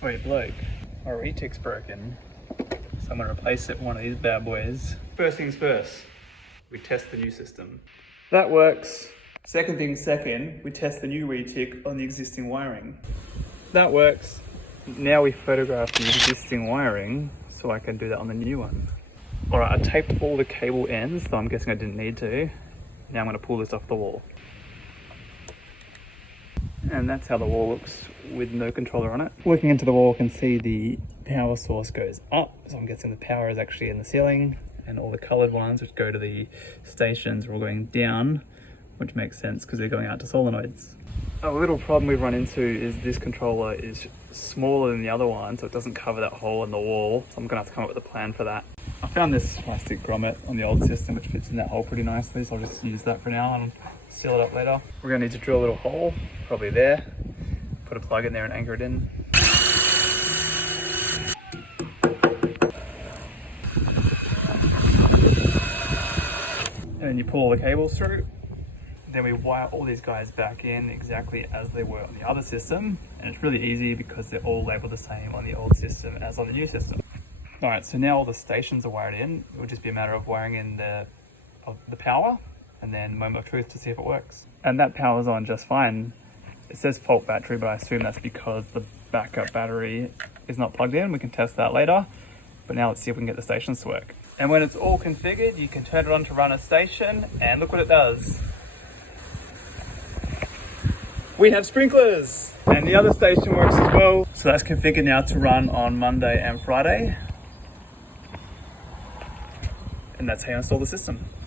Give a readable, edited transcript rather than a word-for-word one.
Wait, bloke, our retic's broken, so I'm gonna replace it with one of these bad boys. First things first, we test the new system. That works. Second thing second, we test the new retic on the existing wiring. That works. Now we photograph the existing wiring so I can do that on the new one. All right, I taped all the cable ends, so I'm guessing I didn't need to. Now I'm gonna pull this off the wall. And that's how the wall looks with no controller on it. Looking into the wall, I can see the power source goes up, so I'm guessing the power is actually in the ceiling, and all the colored ones which go to the stations are all going down, which makes sense because they're going out to solenoids. A little problem we've run into is this controller is smaller than the other one, so it doesn't cover that hole in the wall, so I'm gonna have to come up with a plan for that. I found this plastic grommet on the old system which fits in that hole pretty nicely, so I'll just use that for now and seal it up later. We're gonna need to drill a little hole, probably there, put a plug in there and anchor it in. And then you pull all the cables through. Then we wire all these guys back in exactly as they were on the other system. And it's really easy because they're all labeled the same on the old system as on the new system. All right, so now all the stations are wired in. It would just be a matter of wiring in the power and then moment of truth to see if it works. And that power's on just fine. It says fault battery, but I assume that's because the backup battery is not plugged in. We can test that later. But now let's see if we can get the stations to work. And when it's all configured, you can turn it on to run a station and look what it does. We have sprinklers, and the other station works as well. So that's configured now to run on Monday and Friday. And that's how you install the system.